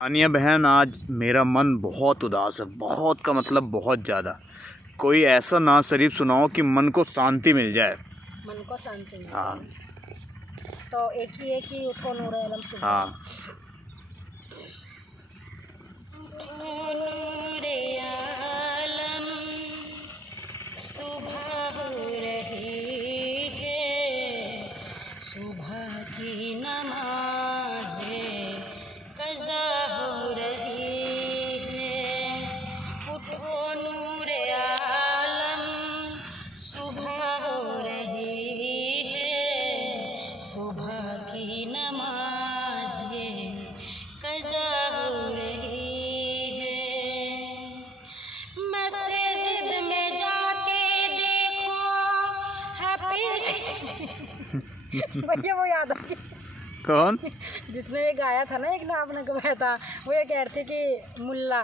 आनिया बहन, आज मेरा मन बहुत उदास है। बहुत का मतलब बहुत ज़्यादा। कोई ऐसा नाज शरीफ सुनाओ कि मन को शांति मिल जाए। मन को शांति मिल हाँ जाए। तो एक ही उठो नूरे आलम सुबह। हाँ। उठो नूरे आलम, सुबह हो रही है, सुबह की नमाज़ें क़ज़ा हो रही है। उठो नूरे आलम, सुबह हो रही है, सुबह की नमाज़ें क़ज़ा हो रही है। मस्जिद में जाके देखो हाफिज़ भैया वो याद आ गई। कौन? जिसने ये गाया था ना, एक ना आपने गाया था, वो ये कह रहे थे कि मुल्ला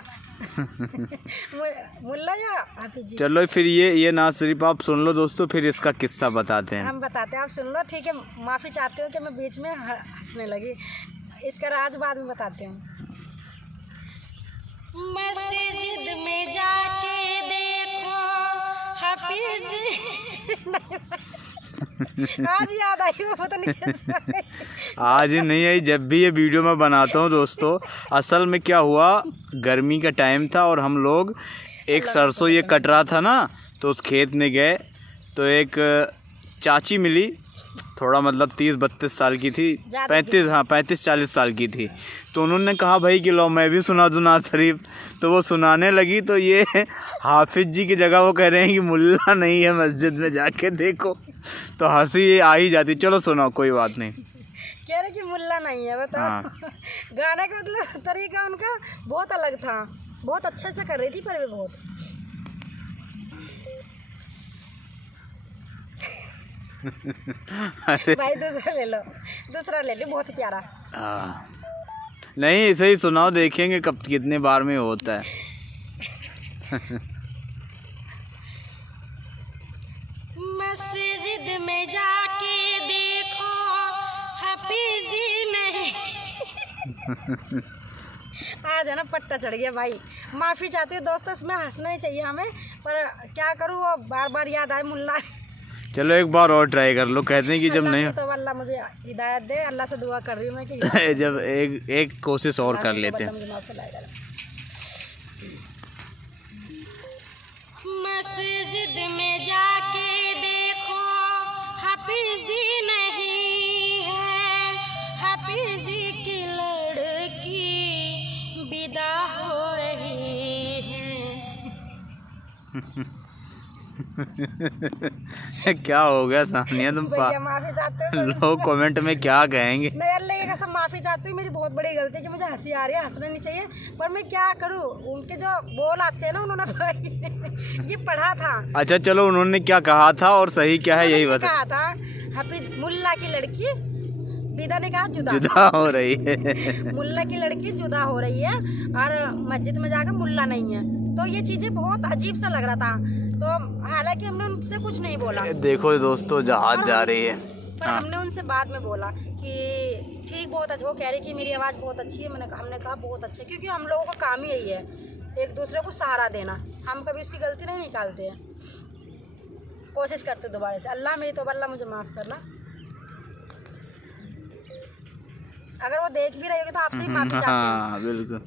मुल्ला या हाफिज जी। चलो फिर ये नाज शरीफ आप सुन लो दोस्तों, फिर इसका किस्सा बताते हैं। हम बताते हैं, आप सुन लो, ठीक है। माफ़ी चाहते हो कि मैं बीच में हंसने लगी, इसका राज बाद में बताते हैं। मस्जिद में जाके देखो हाफिज आज याद आई, वो पता नहीं कैसे आज ही नहीं आई, जब भी ये वीडियो मैं बनाता हूँ दोस्तों। असल में क्या हुआ, गर्मी का टाइम था और हम लोग एक सरसों ये कट रहा था ना, तो उस खेत में गए तो एक चाची मिली। थोड़ा मतलब 30-32 साल की थी, 35, हाँ 35-40 साल की थी। तो उन्होंने कहा भाई कि लो मैं भी सुना दूँ नाज शरीफ। तो वो सुनाने लगी, तो ये हाफिज जी की जगह वो कह रहे हैं कि मुल्ला नहीं है, मस्जिद में जाके देखो। तो हंसी आ ही जाती। चलो सुनाओ, कोई बात नहीं। कह रहे कि मुल्ला नहीं है, बताओ। हाँ। गाने का मतलब तरीका उनका बहुत अलग था, बहुत अच्छे से कर रही थी, पर वे बहुत अरे भाई दूसरा ले लो, दूसरा ले लो, बहुत प्यारा। हाँ, नहीं ऐसे ही सुनाओ, देखेंगे कब कितने बार में होता है। मस्जिद में जाके देखो हाफिजी नहीं आज है ना पट्टा चढ़ गया भाई। माफ़ी चाहती हूँ दोस्तों, इसमें हंसना ही चाहिए हमें, पर क्या करूँ, वो बार बार याद आए मुल्ला। चलो एक बार और ट्राई कर लो। कहते हैं कि जब नहीं तो अल्लाह मुझे हिदायत दे, अल्लाह से दुआ कर रही हूँ मैं कि जब एक कोशिश और कर लेते हैं। मस्जिद में जाके देखो हाफिजी नहीं है, हाफिजी की लड़की विदा हो रही है। क्या हो गया सानिया, तुम माफी चाहते हो लोग कमेंट में क्या कहेंगे? नहीं अल्लाह की कसम माफ़ी चाहती हूँ, मेरी बहुत बड़ी गलती है कि मुझे हंसी आ रही है, हंसना नहीं चाहिए, पर मैं क्या करूँ, उनके जो बोल आते हैं ना, उन्होंने ये पढ़ा था। अच्छा चलो, उन्होंने क्या कहा था और सही क्या है यही बता। कहा था हाफिज मुल्ला की लड़की विदा ने कहा जुदा हो रही है। मुल्ला की लड़की जुदा हो रही है और मस्जिद में जाकर मुल्ला नहीं है। तो ये चीज़ें बहुत अजीब सा लग रहा था, तो हालांकि हमने उनसे कुछ नहीं बोला। देखो दोस्तों, जहाज जा रही है। पर हमने उनसे बाद में बोला कि ठीक, बहुत अच्छा। वो कह रही कि मेरी आवाज़ बहुत अच्छी है। हमने कहा बहुत अच्छा, क्योंकि हम लोगों का काम ही यही है, एक दूसरे को सहारा देना। हम कभी उसकी गलती नहीं निकालते हैं, कोशिश करते दोबारा से। अल्लाह मेरी तो अल्लाह मुझे माफ़ करना। अगर वो देख भी रही होगी तो आपसे ही माफ़ी चाहती हूँ। हाँ बिल्कुल।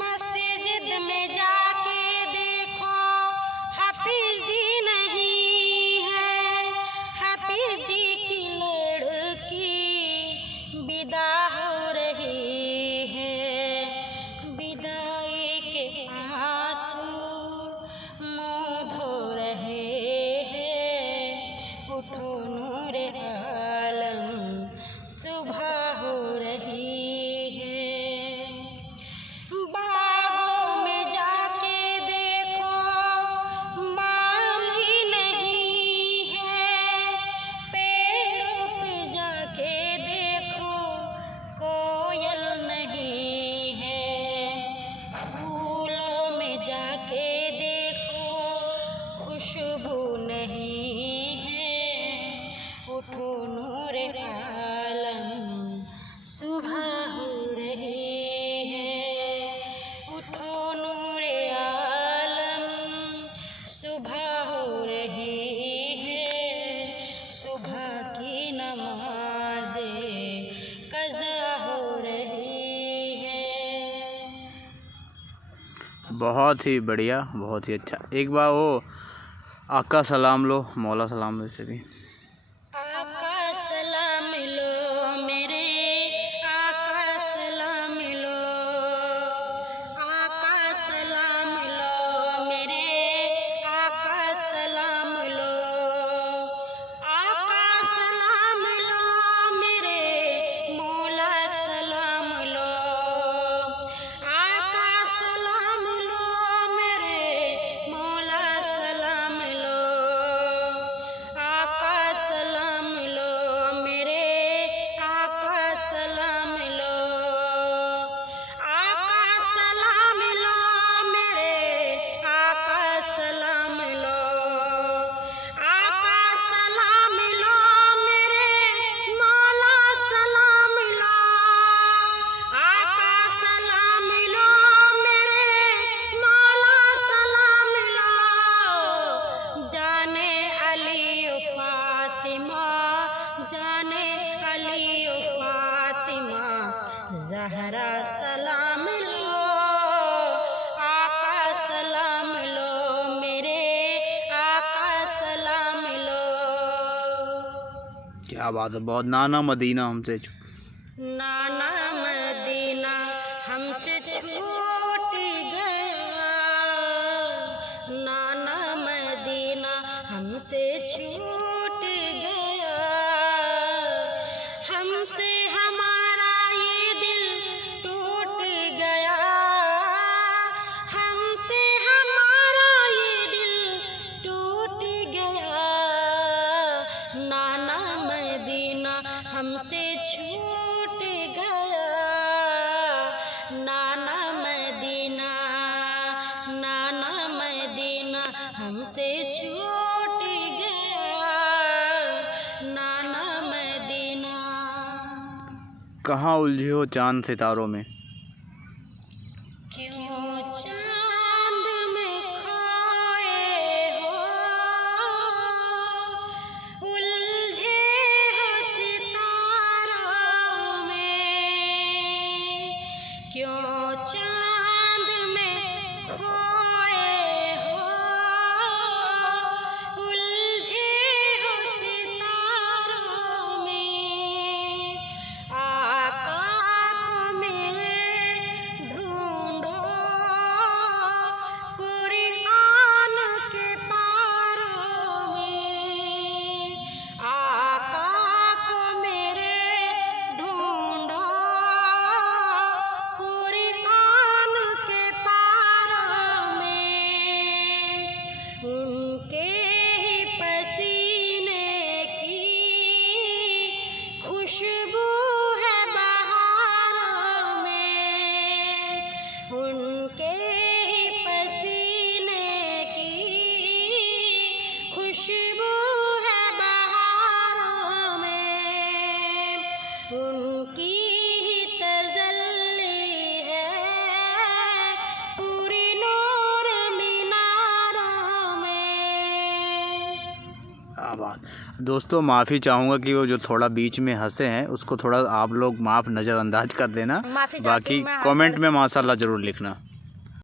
मस्जिद में जाके देखो हाफिजी नहीं है, हाफिजी की लड़की विदा हो रही है, विदाई के आंसू मुँह धो रहे हैं। उठो नूरे आलम, सुबह हो रही है। बागों में जाके देखो माली नहीं है, पेड़ों पे जाके देखो बहुत ही बढ़िया, बहुत ही अच्छा। एक बार वो आका सलाम लो, मौला सलाम लो इसे भी। आका सलाम लो मेरे, आका सलाम लो, आका सलाम लो मेरे, आका सलाम लो, आका सलाम लो मेरे, मौला सलाम लो, आका सलाम लो मेरे, मौला सलाम लो, आका सलाम लो मेरे, आका सलाम लो, आका सलाम लो मेरे, आका सलाम लो, आका सलाम लो मेरे, मौला सलाम लो, आका सलाम लो मेरे, मौला सलाम लो, जाने अली ओ फातिमा, जाने अली ओ फातिमा, ज़हरा सलाम लो, आका सलाम लो मेरे, आका सलाम लो। क्या बात है, बहुत। नाना मदीना हमसे नाना मदीना हमसे छूट गया, नाना मदीना हमसे छूट गया, हमसे हमारा ये दिल टूट गया, हमसे हमारा ये दिल टूट गया, नाना मदीना हमसे छूट गया, नाना मदीना, नाना मदीना हमसे छूट गया, नाना मदीना। कहाँ उलझे हो चांद सितारों में, क्यों चांद में खोए हो, उलझे हो सितारों में, क्यों चांद में खोए हो, उलझे हो सितारों में, आका को मेरे ढूंढो, कुरान के पारों में, आका को मेरे ढूंढो, कुरान के पारों में, उनके ही पसीने की खुशबू है बहारों में, उनके ही पसीने की खुशबू है बहारों में, उनकी ही तजल्ली है पूरी नूर मीनारों में। क्या बात। दोस्तों माफ़ी चाहूँगा कि वो जो थोड़ा बीच में हंसे हैं उसको थोड़ा आप लोग माफ़ नज़रअंदाज कर देना। माफ़ी चाहती हूँ बाकी मैं, कमेंट में माशाल्लाह ज़रूर लिखना।